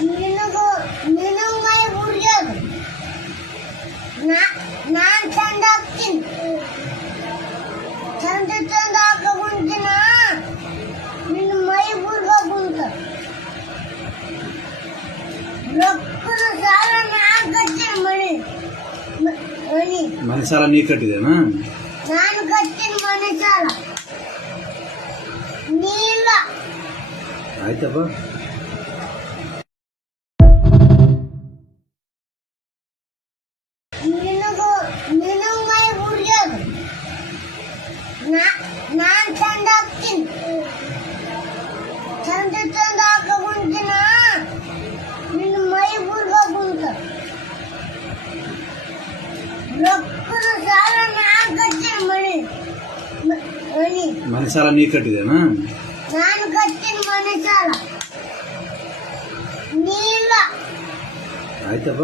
ನಿನಗೂ ನಿನಗ್ ಮೈ ಬುರ್ಗ್ಯಾದ ನಾನ್ ಚಂದ ಹಾಕ್ತೀನಿ ಚಂದ ಹಾಕೊಂತಿನ ನಿನ್ನ ಮೈ ಬುರ್ಗ ಕುಂತ ರೊಕ್ಕದ ಸಾಲ ನಾನ್ ಕಟ್ತೀನಿ ಮನೆ ಸಾಲ ನೀ ಕಟ್ಟಿದೇನಾ? ನಾನು ಕಟ್ತೀನಿ ಮನೆ ಸಾಲ ನೀ ಇಲ್ಲ. ಆಯ್ತಪ್ಪ. ನಿನಗೂ ನಿನಗ್ ಮೈ ಬುರ್ಗ್ಯಾದ ನಾನ್ ಚಂದ ಹಾಕ್ತೀನಿ ಚಂದ ಹಾಕೊಂತಿನ ನಿನ್ನ ಮೈ ಬುರ್ಗ ಕುಂತ ರೊಕ್ಕದ ಸಾಲ ನಾನ್ ಕಟ್ತೀನಿ ಮನೆ ಸಾಲ ನೀ ಕಟ್ಟಿದೇನಾ? ನಾನು ಕಟ್ತೀನಿ ಮನೆ ಸಾಲ ನೀ ಇಲ್ಲ. ಆಯ್ತಪ್ಪ.